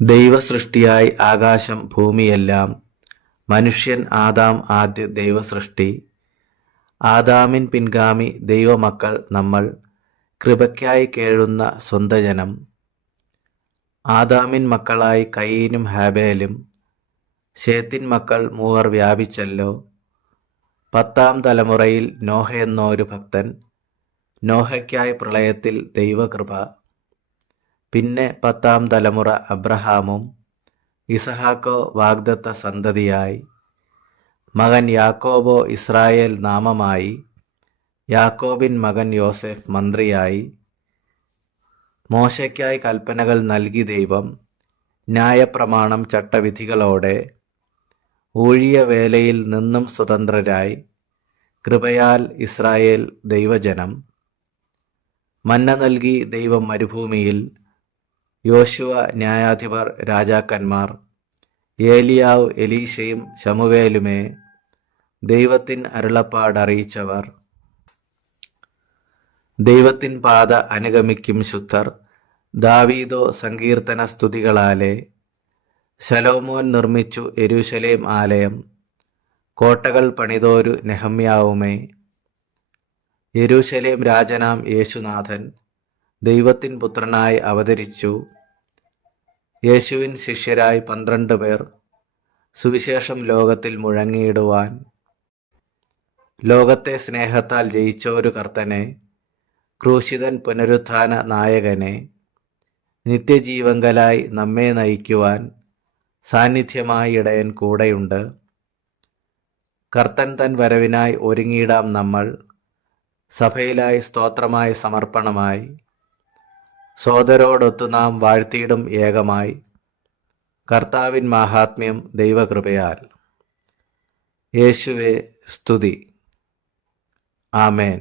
ദൈവസൃഷ്ടിയായി ആകാശം ഭൂമിയെല്ലാം. മനുഷ്യൻ ആദാം ആദ്യ ദൈവസൃഷ്ടി. ആദാമിൻ പിൻഗാമി ദൈവമക്കൾ നമ്മൾ. കൃപയ്ക്കായി കേഴുന്ന സ്വന്തജനം. ആദാമിൻ മക്കളായി കയീനും ഹാബേലും. ശേത്തിൻ മക്കൾ മൂവർ വ്യാപിച്ചല്ലോ. 10-ാം തലമുറയിൽ നോഹ എന്നൊരു ഭക്തൻ. നോഹയ്ക്കായി പ്രളയത്തിൽ ദൈവകൃപ. പിന്നെ 10-ാം തലമുറ അബ്രഹാമും. ഇസഹാക്കോ വാഗ്ദത്ത സന്തതിയായി. മകൻ യാക്കോബോ ഇസ്രായേൽ നാമമായി. യാക്കോബിൻ മകൻ യോസേഫ് മന്ത്രിയായി. മോശയ്ക്കായി കൽപ്പനകൾ നൽകി ദൈവം, ന്യായപ്രമാണം ചട്ടവിധികളോടെ. ഊഴിയ വേലയിൽ നിന്നും സ്വതന്ത്രരായി. കൃപയാൽ ഇസ്രായേൽ ദൈവജനം. മന്ന നൽകി ദൈവം മരുഭൂമിയിൽ. യോശുവ ന്യായാധിപർ രാജാക്കന്മാർ. ഏലിയാവ് എലീശയും ശമൂവേലുമേ ദൈവത്തിൻ അരുളപ്പാടറിയിച്ചവർ. ദൈവത്തിൻ പാത അനുഗമിക്കും ശുദ്ധർ. ദാവീദോ സങ്കീർത്തന സ്തുതികളാലെ. ശലോമോൻ നിർമ്മിച്ചു യെരൂശലേം ആലയം. കോട്ടകൾ പണിതോരു നെഹമ്യാവുമേ. യെരൂശലേം രാജനാം യേശുനാഥൻ ദൈവത്തിൻ പുത്രനായി അവതരിച്ചു. യേശുവിൻ ശിഷ്യരായി 12 പേർ. സുവിശേഷം ലോകത്തിൽ മുഴങ്ങിയിടുവാൻ. ലോകത്തെ സ്നേഹത്താൽ ജയിച്ചൊരു കർത്തനെ, ക്രൂശിതൻ പുനരുത്ഥാന നായകനെ, നിത്യജീവങ്കലായി നമ്മെ നയിക്കുവാൻ സാന്നിധ്യമായി ഇടയൻ കൂടെയുണ്ട്. കർത്തൻ തൻ വരവിനായി ഒരുങ്ങിയിടാം നമ്മൾ. സഭയിലായി സ്തോത്രമായി സമർപ്പണമായി. സോദരോടൊത്തു നാം വാഴ്ത്തിയിടും ഏകമായി. കർത്താവിൻ മാഹാത്മ്യം ദൈവകൃപയാൽ. യേശുവേ സ്തുതി. ആമേൻ.